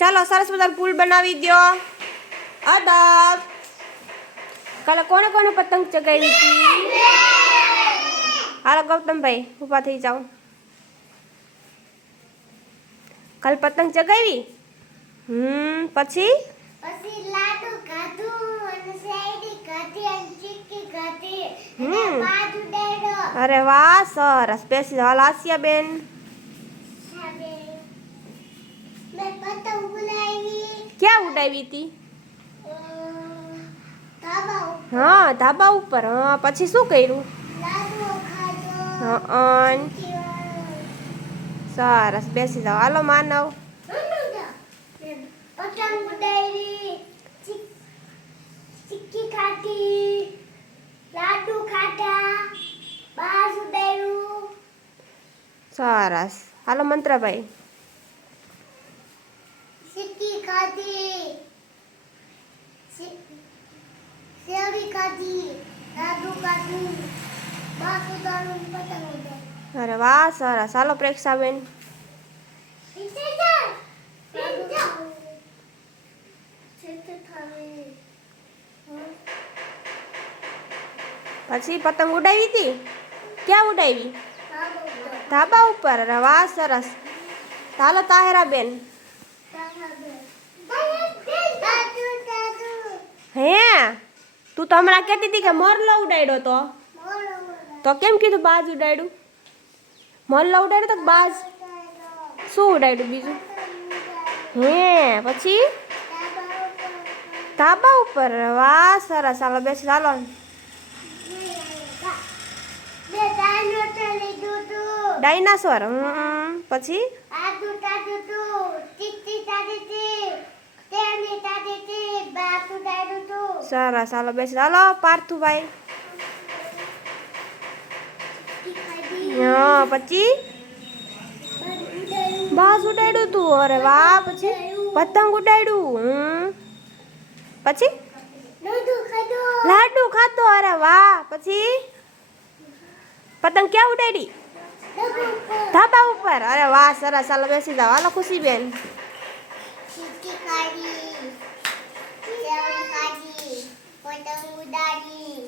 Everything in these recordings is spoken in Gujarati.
ચાલો સરસ મજાનો પુલ બનાવી દો. અદબ. કાલે કોને કોને પતંગ ચગાવી હતી? હાલો ગૌતમભાઈ ઊભા થઈ જાઓ. કાલ પતંગ ચગાવી? પછી પછી લાડુ ખાધું અને શેરડી ખાધી અને ચીક્કી ખાધી અને બાજ ઉડાડ્યો. અરે વાહ સરસ. બેસી હાલ આસિયા બેન. મેં પતંગ ઉડાવી. ક્યાં ઉડાવી હતી? ધાબા ઉપર. હા ધાબા ઉપર. હા પછી શું કર્યું? લાડુ ખાધો. હા સરસ. બેસી જાઓ હાલો માનવ. પતંગ ઉડાવી, ચીક્કી ખાધી, લાડુ ખાધા, બાજ ઉડાડ્યું. સરસ. હાલો મંત્રભાઈ. ચીક્કી ખાધી, શેરડી ખાધી, લાડુ ખાધું, બાજ ઉડાડ્યું, પતંગ ઉડાડ્યું. અરે વાહ સરસ. હાલો પ્રેક્ષાબેન. પછી પતંગ ઉડાવી હતી? ક્યાં ઉડાવી? ધાબા ઉપર. અરે વાહ સરસ. હાલો તાહેરા બેન. હે તું તો હમણાં કહેતી હતી કે મોરલો ઉડાડ્યો તો કેમ કીધું બાજ ઉડાડ્યું? મોરલો ઉડાડ્યો તો બાજ શું ઉડાડ્યું બીજું? હે પછી ધાબા ઉપર. વાહ સરસ. હાલો બેસી હાલો. ડાયનાસોર. પછી સરસ. હાલો બેસી હાલો પાર્થુભાઈ. હા પછી બાજ ઉડાડ્યું તું. અરે વાહ. પછી પતંગ ઉડાડ્યું. પછી લાડુ ખાધો. અરે વાહ. પછી પતંગ ક્યાં ઉડાડી? ધાબા ઉપર. અરે વાહ સરસ. હાલો બેસી જાઓ હાલો ખુશીબેન. પતંગ ઉડાડી,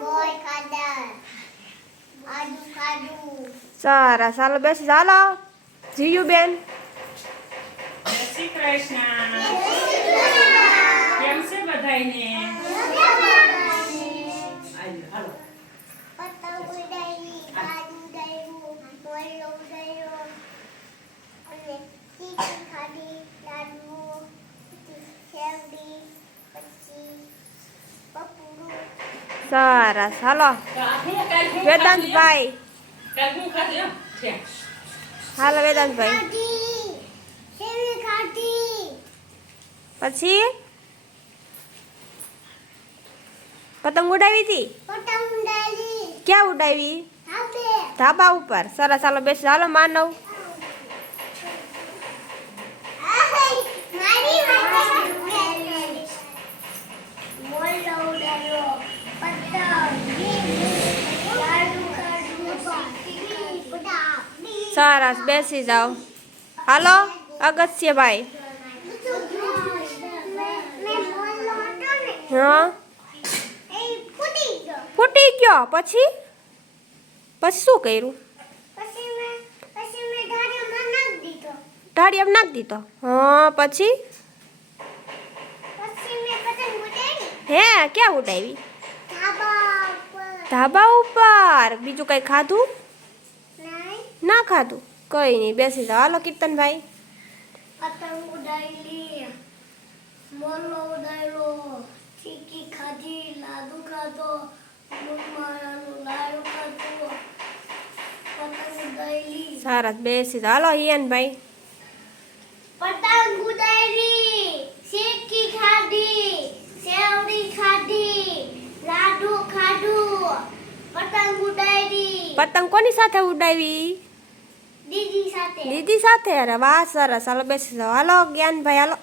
બોય ખાધા, આદુ ખાધું. સરસ. હાલો બેસી જાઓ હાલો જીયુ બેન. જય શ્રી કૃષ્ણ. કેમ છે બધાયને? પતંગ ઉડાડી, બાજ ઉડાડ્યું, મોરલો ઉડાડ્યો અને ચીક્કી ખાધી, લાડુ, શેરડી, પછી પપડું. સરસ. હાલો વેદાંતભાઈ. હાલો વેદાંતભાઈ. પછી પતંગ ઉડાવી હતી? પતંગ ઉડાડી. ક્યાં ઉડાવી? ધાબા ઉપર. સરસ. હાલો બેસી હાલો માનવ. સરસ. બેસી જાઓ હાલો અગત્યભાઈ. હા ફૂટી ગયો. પછી શું કર્યું? ઢાળિયામાં નાખી દીધો. હા પછી હે ક્યાં ઉડાવી? ધાબા ઉપર. બીજું કઈ ખાધું? ના ખાધું. કઈ નહીં. બેસી જાઓ હાલો કીર્તનભાઈ. પતંગ ઉડાડી, મોરલો ઉડાડ્યો, ચીક્કી ખાધી, લાડુ ખાધો, લાડુ ખાધો, પતંગ ઉડાડી. સરસ. બેસી જાઓ હાલો હિયનભાઈ. પતંગ ઉડાડી, ચીક્કી ખાધી, શેરડી ખાધી, લાડુ ખાધું, પતંગ ઉડાડી. પતંગ કોની સાથે ઉડાવી? દીદી સાથે. દીદી સાથે. અરે વાહ સરસ. હાલો બેસી જાઓ હાલો જ્ઞાનભાઈ. હાલો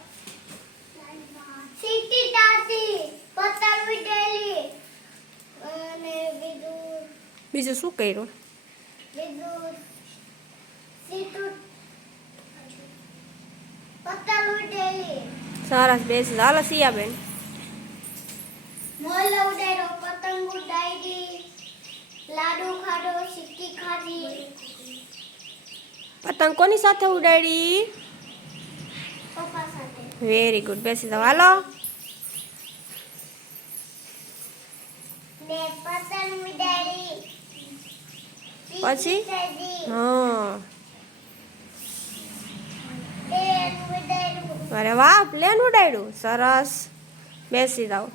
ચીક્કી ખાધી, પતંગ ઉડાડી અને બીજું શું કર્યું? સરસ બેસી જાઓ. હાલો સિયાબેન. મોર ઉડાડ્યો, પતંગ ઉડાડી, લાડુ ખાધો, સિક્કી ખાધી, પતંગ કોની સાથે ઉડાડી? પપ્પા સાથે. Very good. બેસી જાઓ. હાલો. ને પતંગ ઉડાડી, પછી? સિક્કી ખાધી, હા. પ્લેન ઉડાડ્યું. અરે વાહ, પ્લેન ઉડાડ્યું. સરસ. બેસી જાઓ.